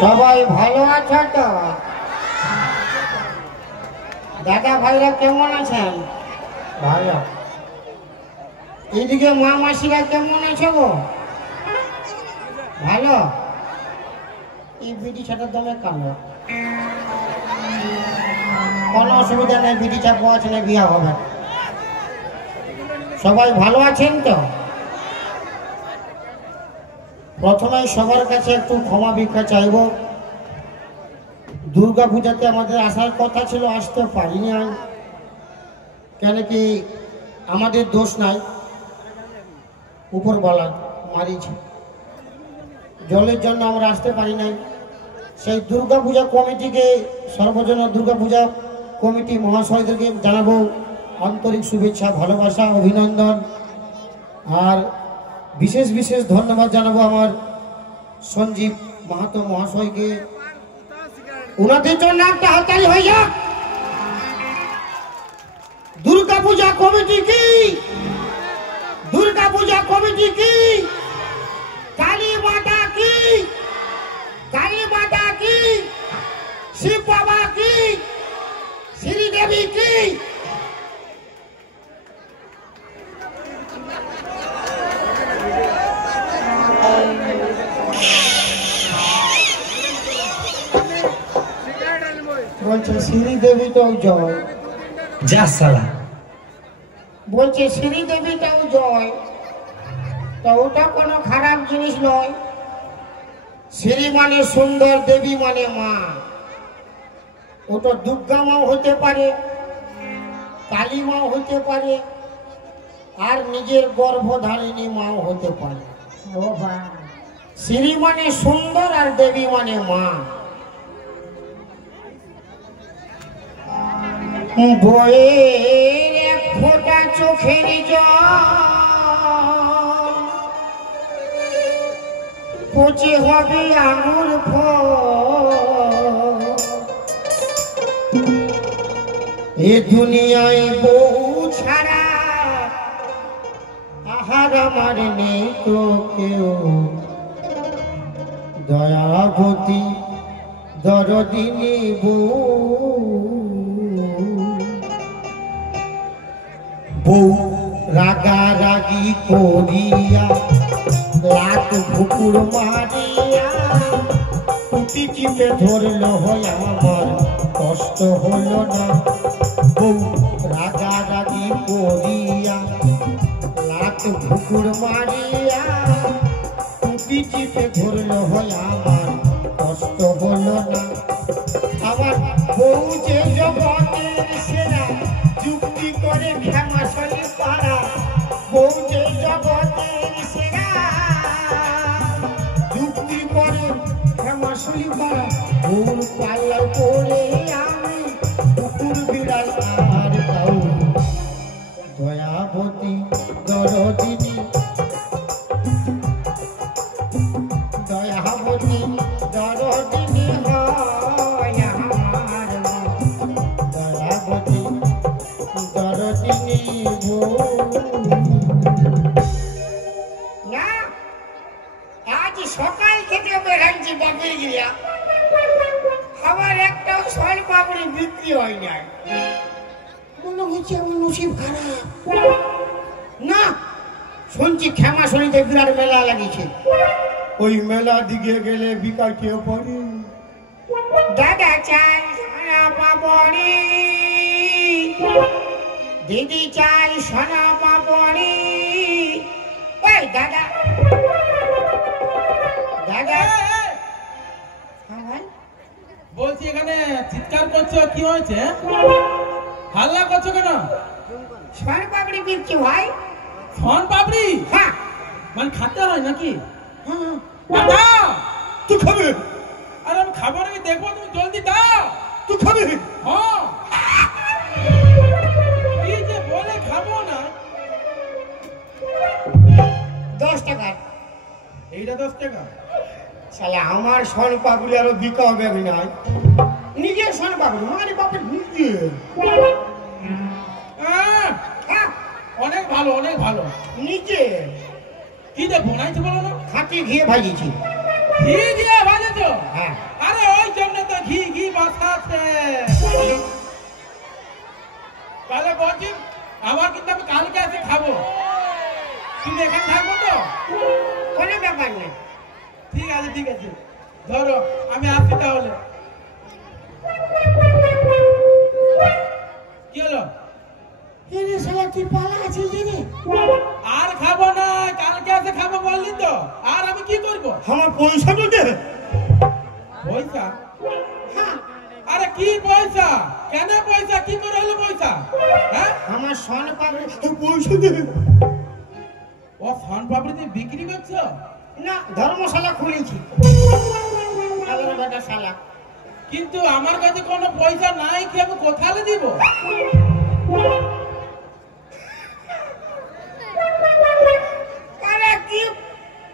সবাই ভালো আছো তো? দাদা ভাইরা কেমন আছেন? ভালো। এদিকে মা মাসিরা কেমন আছো গো? ভালো। এই বিড়ি ছাটা দমে কালো, কোনো অসুবিধা নেই, বিড়ি চাপ আছে না, বিয়া হবে। সবাই ভালো আছেন তো? প্রথমে সবার কাছে একটু ক্ষমা ভিক্ষা চাইব। দুর্গা পূজাতে আমাদের আসার কথা ছিল, আসতে পারিনি। কেন কি আমাদের দোষ নাই, উপরওয়ালা মারিছে, জলের জন্য আমরা আসতে পারি নাই। সেই দুর্গা পূজা কমিটিকে, সর্বজন দুর্গা পূজা কমিটি মহাশয়দেরকে জানাবো আন্তরিক শুভেচ্ছা, ভালোবাসা, অভিনন্দন। আর বিশেষ বিশেষ ধন্যবাদ জানাবো আমার সঞ্জীব মাহাতো মহাশয়কে। ওনাদের জন্য একটা হাততালি হয়ে যাক। দুর্গা পূজা কমিটি কি, দুর্গা পূজা কমিটি কি, কালী মাতা কি, কালী মাতা কি, শিব বাবা কি, শ্রীদেবী কি। বলছে শ্রীদেবীটাও জয়, যা সালা। বলছে শ্রীদেবীটাও জয়, তা ওটা কোনো খারাপ জিনিস নয়। শ্রী মানে সুন্দর, দেবী মানে মা। ওটা দুর্গা মাও হতে পারে, কালী মাও হতে পারে, আর নিজের গর্ভধারিণী মাও হতে পারে। শ্রী মানে সুন্দর আর দেবী মানে মা। বইয়ের এক ফোঁটা চোখের জল পচে হবে আঙুর ফল। এ দুনিয়ায় বউ ছাড়া আহার আমার নেই তো কেউ। দয়াবতী দরদিনী বউ, বউ রাগারাগি করিয়া লাত ভুকুর মারিয়া টুটি চিপে ধরল, হয় আমার কষ্ট হল না। বউ রাগারাগি করিয়া লাত ভুকুর মারিয়া টুটি চিপে ধরল, হয় আমার কষ্ট হল না। আমার বউ যে জগতের সেরা, যুক্তি করে ক্ষমাশালী পারা। বউ যে জগতের সেরা, যুক্তি করে ক্ষমাশালী পারা। বউর পাল্লা করে আমি কুকুর বিড়াল আর তাও। দয়াবতী দরদিনী, দয়াবতী দরদিনী হয় আমার মা। দয়াবতী দরদিনী বউ। না, আজ সকাল থেকে বেড়াচ্ছি বাপের গিয়া, আমার একটাও সল পাপড়ি বিক্রি হয় নাই। মনে হচ্ছে আমার নসিব খারাপ। না, শুনছি ক্ষমাশালীতে বিরাট মেলা লাগিয়েছে। ওই মেলা দিকে গেলে বিকার কেউ পড়ে। দাদা চাই সোনা পাপড়ি, দিদি চাই সোনা পাপড়ি। ওই দাদা, দাদা বলছি এখানে চিৎকার করছো, কি হয়েছে? হাল্লা করছো কেন? সোন পাপড়ি বিক্রি হয়। সোন পাপড়ি? হ্যাঁ। মানে খাতে হয় নাকি? হ্যাঁ। দাও, তুই খাবে? আরে আমি খাবো নাকি দেখবো, তুমি জলদি দাও। তুই খাবে? হ্যাঁ। কি যে বলে খাবো না। 10 টাকা। এইটা 10 টাকা? শালা আমার সোন পাপড়ি আরো বিকা হবে না। নিজের সোন পাপড়ি মানে বাপের নিজে। অনেক ভালো, অনেক ভালো। নিজে কি দিয়ে বানাইছে বলো না? খাঁটি ঘিয়ে ভাজিয়েছি। ঘি দিয়ে ভাজেছ? গেছো? হ্যাঁ। আরে ওই জন্য তো ঘি ঘি বসাচ্ছে। তাহলে বলছি আবার কিন্তু আমি কালকে এসে খাবো। তুমি এখানে থাকবো তো? কোনো ব্যাপার নেই। ঠিক আছে ঠিক আছে, ধরো আমি আসছি তাহলে। কি হলো? এরে শালা তুই পালা আছিস রে। আর খাবো না, কালকে এসে খাবো বললি তো। আর আমি কি করবো? আমার পয়সা তো দে। পয়সা? হ্যাঁ, আরে কি পয়সা? কেন পয়সা? কি করে হলো পয়সা? হ্যাঁ, আমার সোন পাবড়ি পয়সা দে। ও ফান পাপড়িতে বিক্রি করছো? না, ধর্মশালা খুলেছি। আমার বেটা শালা। কিন্তু আমার কাছে কোনো পয়সা নাই, কি আমি কোথালে দিব? আরে কি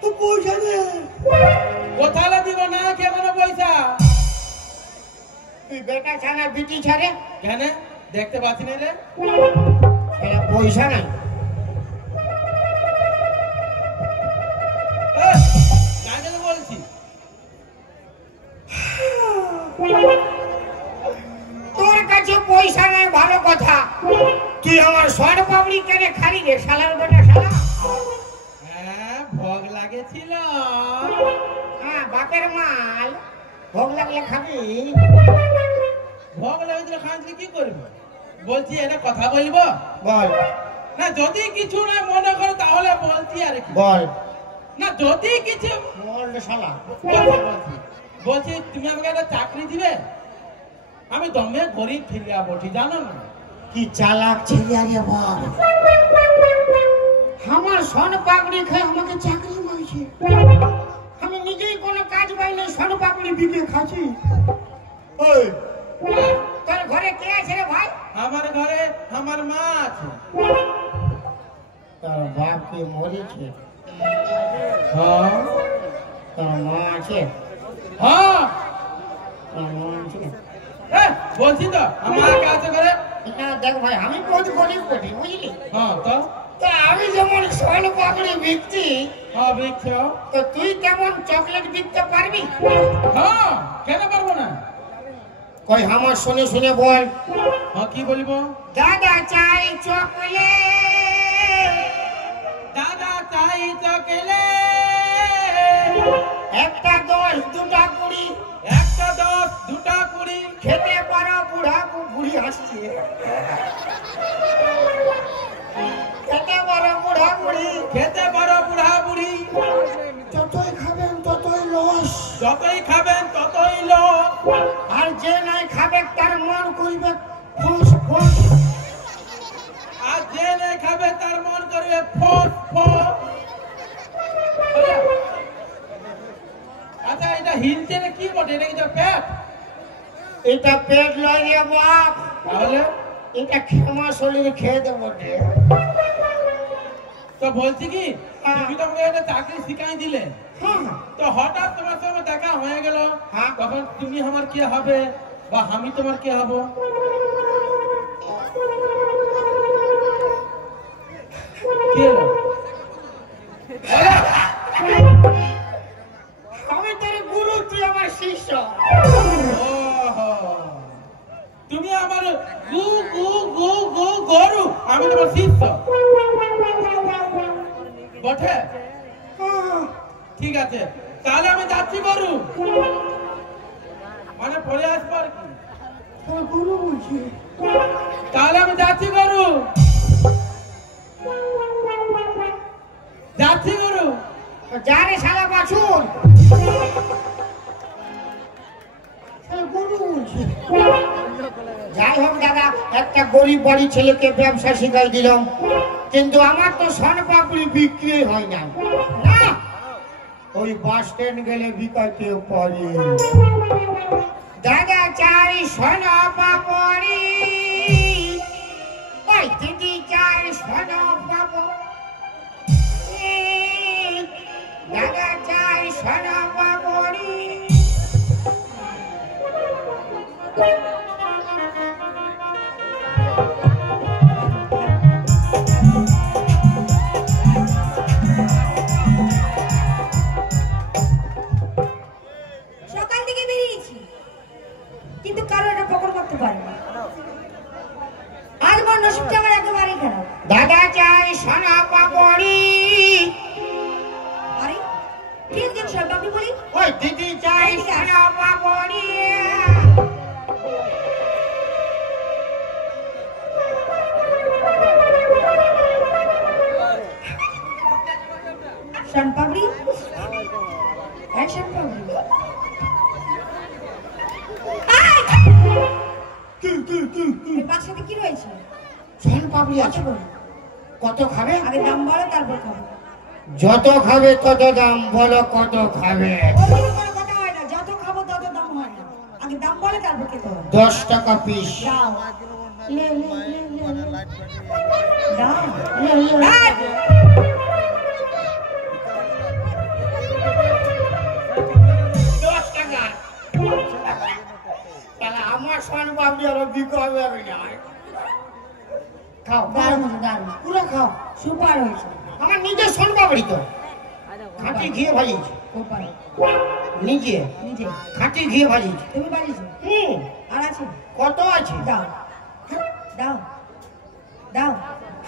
তুই পয়সা দে। কোথালে দিব না কি কোনো পয়সা? তুই বেটা ছানা বিটি ছাড়ে কেন দেখতে পাচ্ছি না রে? পয়সা নাই। কাজে বলছি তোর কাছে পয়সা নাই ভালো কথা, তুই আমার সোন পাবড়ি কেন খালি রে শালার বেটা শালা? হ্যাঁ, ভোগ লাগেছিল। হ্যাঁ, বাপের মাল ভোগ লাগলে খাবি। ভোগ লাগেছিল, খাওয়াচ্ছি কি করবো? বলছি এটা কথা বলবো? বল না যদি কিছু না মনে করো তাহলে বলছি। আর কি বল। না যদি কিছু বল রে শালা। বলছি বলছি তুমি আমাকে একটা চাকরি দিবে? আমি দমে গরিব ফিরিয়া বলছি, জানো না? কি চালাক ছেলে আরে বাপ। আমার সোন পাপড়ি খেয়ে আমাকে চাকরি মাইছে। আমি নিজেই কোনো কাজ পাই না, সোন পাপড়ি বিকে খাচ্ছি। ওই তোর ঘরে কে আছে রে ভাই? আমার ঘরে আমার মা আছে। তোর বাপ কি মরেছে? হ্যাঁ তোর মা আছে? হ্যাঁ, তোর মা আছে? বলছি তো আমার মা আছে ঘরে। না দেখ ভাই, আমি বহুত গরিব বলি, বুঝলি? হ্যাঁ তো তো আমি যেমন সোন পাপড়ি বিকছি, হ্যাঁ বিচ্ছ। তো তুই কেমন চকলেট বিকতে পারবি? হ্যাঁ, কেন পারবো না? কই আমার শুনে শুনে বল। হ্যাঁ, কি বলবো? দাদা চাই চকলেট, দাদা চাই চকলে একটা 10 দুটা 20, একটা 10 দুটা 20। খেতে পারো বুড়া বুড়ি হাসছে। খেতে পারো বুড়া বুড়ি, খেতে পারো বুড়া বুড়ি। যতই খাবেন ততই লস, যতই খাবেন ততই লোক। আর যে নাই খাবে তার মন করবে ফোঁস ফোঁস। আর যে নাই খাবে তার মন করবে ফোঁস ফোঁস। আচ্ছা, এটা হিলছে না কি বটে? এটা কি তোর পেট? এটা পেট লয় রে বাপ, তাহলে এটা ক্ষমা শরীরে খেয়ে দেবো রে। তো বলছি কি, তুমি তো আমাকে একটা চাকরি শিখাই দিলে, তো হঠাৎ তোমার সঙ্গে দেখা হয়ে গেল, হ্যাঁ। তখন তুমি আমার কে হবে বা আমি তোমার কে হব? কে হলো? আমি তোর গুরু, তুই আমার শিষ্য। ওহো, তুমি আমার গু গু গু গু গরু, আমি তোমার শিষ্য বটে। ঠিক আছে, তাহলে আমি যাচ্ছি গরু, মানে পরে আসবো আর কি। তোর গুরু বলছি। তাহলে আমি যাচ্ছি গরু, যাচ্ছি গরু। যা রে শালা বাছুর। গুরু বলছি। যাই হোক দাদা, একটা গরিব বাড়ি ছেলেকে ব্যবসা শিখাই দিলাম, কিন্তু আমার তো সোন পাপড়ি বিক্রি হয় না। না, ওই বাস স্ট্যান্ড গেলে বিকাতে পারি। দাদা চাই সোন পাপড়ি, ওই দিদি চাই সোন পাপড়ি, দাদা চাই সোন পাপড়ি। পাপড়ি বলি ওই দিদি চাই সারা বাবড়ি শন পাপড়ি শন পাপড়ি বাক্সতে কি রয়েছে? শন পাপড়ি আছে। কত খাবে? আগে দাম বলো তারপর খাবো। যত খাবে তত দাম, বলো কত খাবে? কোনো কথা হয় না, যত খাবো তত দাম হয় না, আগে দাম বলে তারপর খেতে হবে। 10 টাকা পিস। দাও লে লে লে লে দাও লে লে 10 টাকা। তাহলে আমার শন পাপড়ি আরো বিকাবে না। খাও দারুণ দারুণ পুরো খাও। সুপার হয়েছে। আমার নিজের শন পাপড়ি তো খাঁটি ঘিয়ে ভাজিয়েছি। সুপার নিজে নিজে খাঁটি ঘিয়ে ভাজিয়েছি। তুমি বানিয়েছো? আর আছে? কত আছে? দাও দাও দাও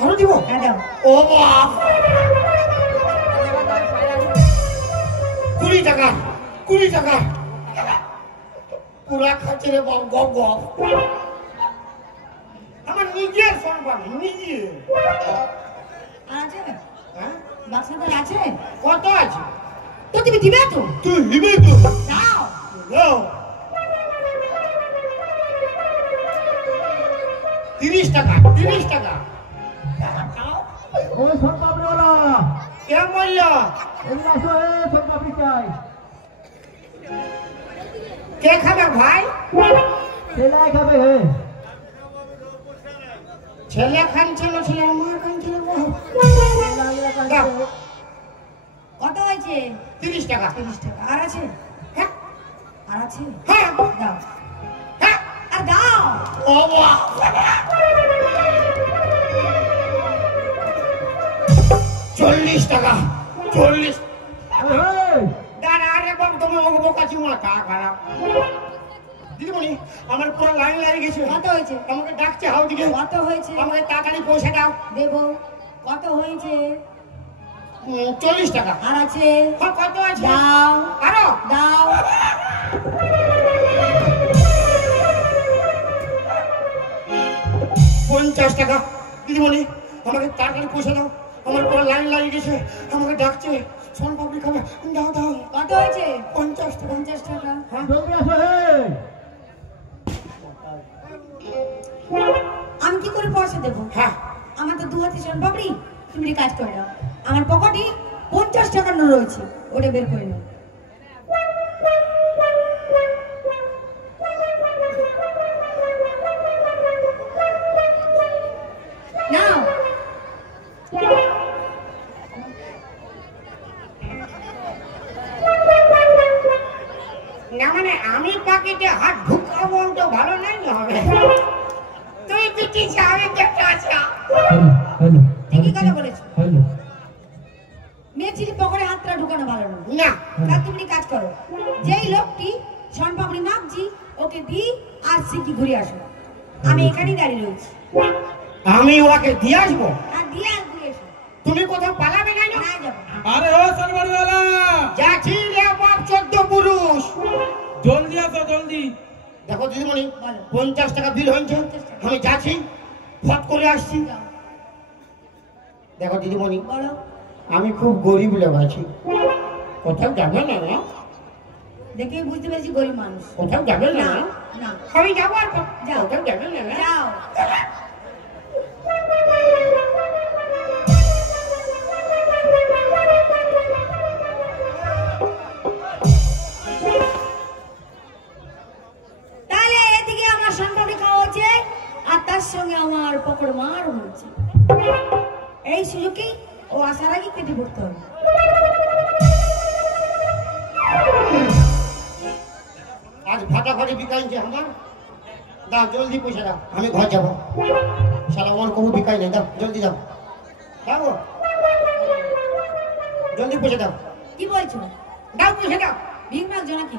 আরো দিব? হ্যাঁ দাও। ও বাপ, 20 টাকা 20 টাকা পুরা খাচ্ছে রে বাপ। গপ গপ আমার নিজের শন পাপড়ি নিজে। আর আছে? হ্যাঁ বাক্সতে আছে? কত আছে? তো তুমি দিবে তো? তুই নিবি তো? দাও দাও। 30 টাকা 30 টাকা। ওই শন পাপড়ি ওলা কে বললো? এদিকে আসো, এই শন পাপড়ি চাই। কে খাবে ভাই? ছেলে খাবে। হে ছেলে খানছে না ছেলে আমার খানছে না? দাও। কত হয়েছে? 30 টাকা। 30 টাকা। আর আছে? হ্যাঁ আর আছে? হ্যাঁ দাও হ্যাঁ। আর দাও। ও বাপ, 40 টাকা 40। দাঁড়া রে বাপ, তুমি ওকে বোকাচ্ছি মাথা খারাপ। দিদিমণি আমার পুরো লাইন লাগিয়ে গেছে। কত হয়েছে? আমাকে ডাকছে হাও দিকে। কত হয়েছে? আমাকে তাড়াতাড়ি পয়সা দাও। দেবো। কত হয়েছে? 40 টাকা। আর আছে? হ্যাঁ কত আছে? দাও আরো দাও। 50 টাকা। দিদিমণি আমাকে তাড়াতাড়ি পয়সা দাও, আমার পুরো লাইন লাগিয়ে গেছে। আমাকে ডাকছে শন পাপড়ি খাবে। দাও দাও। কত হয়েছে? 50 টাকা। 50 টাকা। জলদি আসো। হে আমি কি করে পয়সা দেবো? হ্যাঁ আমার তো 2 হাতে শন পাপড়ি। তুমি কাজ করে দাও। আমার পকেটে 50 টাকা নোট রয়েছে, ওটা বের করে নাও। নাও। না মানে আমি পকেটে হাত ঢুকাবো তো ভালো নাই হবে। তুই পিটিস আমি দেখতে আছি। হ্যালো ঠিকই কথা বলেছো। হ্যালো। মেয়ে ছেলে পকেটে হাতটা ঢুকানো ভালো না। না তা তুমি কাজ করো, যেই লোকটি শন পাপড়ি মাগছি ওকে দি আর সিকি ঘুরে আসো। আমি এখানেই দাঁড়িয়ে রয়েছি। আমি ওকে দিয়ে আসবো। আর দিয়ে আর ঘুরে এসো। তুমি কোথাও পালাবে না? না যাবো। আরে ও সরবারিওয়ালা, যাচ্ছি রে বাপ 14 পুরুষ। জলদি আসো জলদি। দেখো দিদিমণি বলো। 50 টাকা বিল হয়েছে। 50 টাকা। আমি যাচ্ছি, ফট করে আসছি। যাও। দেখো দিদিমণি বলো। আমি খুব গরিব লোক আছি, কোথাও যাবে না? দেখেই বুঝতে পেরেছি গরিব মানুষ। কোথাও যাবে না? না না আমি যাবো আর যাও। কোথাও যাবে না? যাও। তাহলে এদিকে আমার শন পাপড়ি খাওয়া হচ্ছে আর তার সঙ্গে আমার পকড় মার হচ্ছে। এই সুযোগেই ও আসার আগে কেটে পড়তে হবে। আজ ফাটাফাটি বিকাইছে আমার। দাও জলদি পয়সা দাও, আমি ঘর যাবো। শালা মন কবু বিকাই নাই। দাও জলদি দাও। দাও জলদি পয়সা দাও। কি বলছো? দাও পয়সা দাও। ভিক মাগছো নাকি?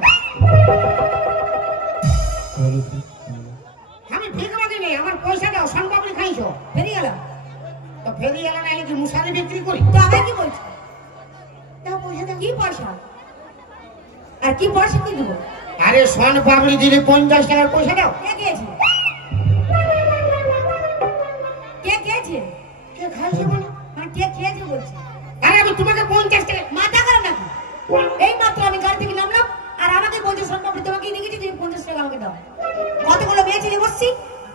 আমি ভিক মাগি নেই, আমার পয়সা দাও। শন পাপড়ি খাইছো বেরিয়ে গেল তো ফেরি এলা নাইলে কি মুসারি বিক্রি করি? তো আবার কি বলছো? দাও পয়সা দাও। কি পয়সা? আর কি পয়সা কি দেবো? আরে সোন পাপড়ি দিলে 50 টাকার পয়সা দাও। কে খেয়েছে? কে খেয়েছে? কে খাইছে বলে? মানে কে খেয়েছে বলছি? আরে আমি তোমাকে 50 টাকা মাথা খারাপ নাকি? এই মাত্র আমি গাড়ি থেকে নামলাম আর আমাকে বলছে সোনপাপড়ি তোমাকে দেখেছি, তুমি 50 টাকা আমাকে দাও। কতগুলো মেয়ে ছেলে বসছি,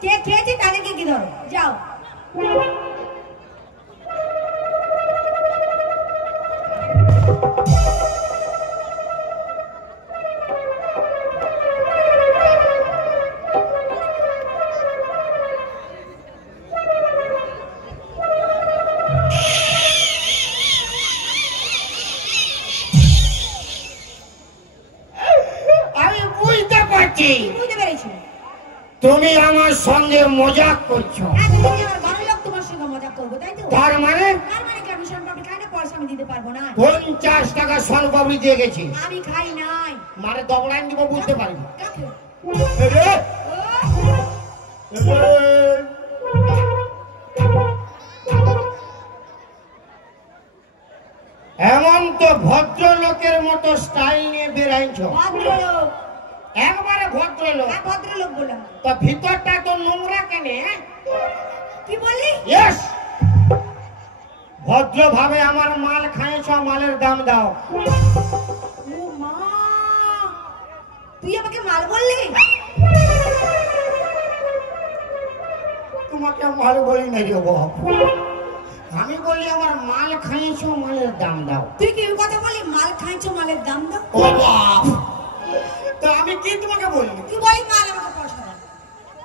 কে খেয়েছে তাদেরকে কি ধরো, যাও। বুঝতে পেরেছি তুমি আমার সঙ্গে মজাক করছো। তুমি আমার ঘরের লোক, তোমার সঙ্গে মজা করবো তাই তো? তার মানে কি আমি সোনপাপড়ি খাই না? পয়সা আমি দিতে পারবো না। 50 টাকা সোন পাপড়ি দিয়ে গেছি। আমি খাই নাই। মানে দবড়াই দিব বুঝতে পারিনি। কাকে? এমন তো ভদ্রলোকের মতো স্টাইল নিয়ে বেরাইছো। ভদ্রলোক? একবারে ভদ্রলোক। হ্যাঁ ভদ্রলোক বললাম। তো ভিতরটা তো নোংরা কেন? কি বললি? ইয়েস, ভদ্রভাবে আমার মাল খাইছো, মালের দাম দাও। ও মা, তুই আমাকে মাল বললি? তোমাকে মাল বলি না রে বাপ, আমি বলি আমার মাল খাইছো, মালের দাম দাও। তুই কি কথা বলি? মাল খাইছো, মালের দাম দাও। ও বাপ, তো আমি কি তোমাকে বলি? তুই বলি মাল আমাকে পয়সা দাও।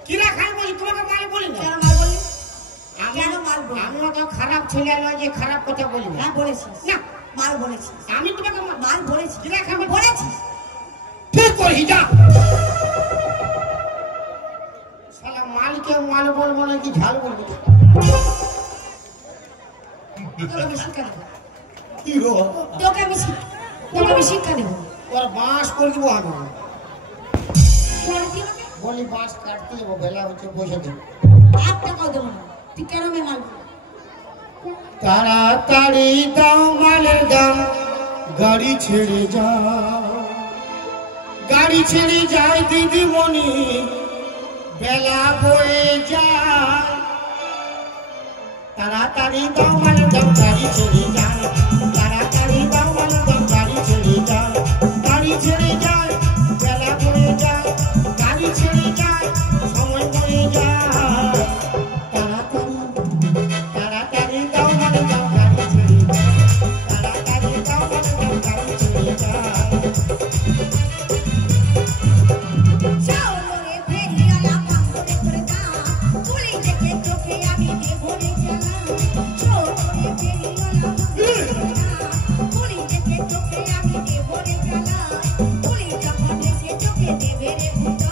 কিরা খাই বলি, তোমাকে মাল বলি না। কেন মাল বললি? আমি- কেন মাল বললি? আমিও তো খারাপ ছেলে নয় যে খারাপ কথা বলি না। হ্যাঁ বলেছিস। না, মাল বলেছিস। আমি তোমাকে মাল বলেছিস। কিরা খাবে বলেছিস। ঠিক করি যা। শালা মালকে মাল বলবো নাকি ঝাল বলবো? তোকে আমি শিক্ষা দেবো। কি রো, তোকে আমি শিক্ষা দেবো। ওর বাঁশ করে দিব আমি। বল কি হবে? বলি বাঁশ কাটতে যাবো, বেলা হচ্ছে, পয়সা দেবো। 1 টাকাও দেবো না। তুই কেন আমি মাল বলবি? তাড়াতাড়ি দাও মালের দাম, গাড়ি ছেড়ে যাও, গাড়ি ছেড়ে যায় দিদিমণি, বেলা বয়ে যায়। তাড়াতাড়ি দাও মালের দাম, গাড়ি ছেড়ে যায়, তাড়াতাড়ি দাও মালের দাম, গাড়ি ছেড়ে যায়, গাড়ি ছেড়ে যায়, বেলা বয়ে যায়, গাড়ি ছেড়ে যায়, সময় বয়ে যায়। তাড়াতাড়ি দাও মালের দাম, গাড়ি ছেড়ে যায়, তাড়াতাড়ি দাও মালের দাম, গাড়ি ছেড়ে যায়। চলো রে ফেরিওয়ালা পাগলে করে দাও, পুলিশ দেখে চোখে আমি দেবো রে চালা। চলো রে ফেরিওয়ালা পাগলে করে দাও, পুলিশ দেখে চোখে আমি দেবো রে চালা। পুলিশ যখন এসে চোখে দেবে রে ভূত।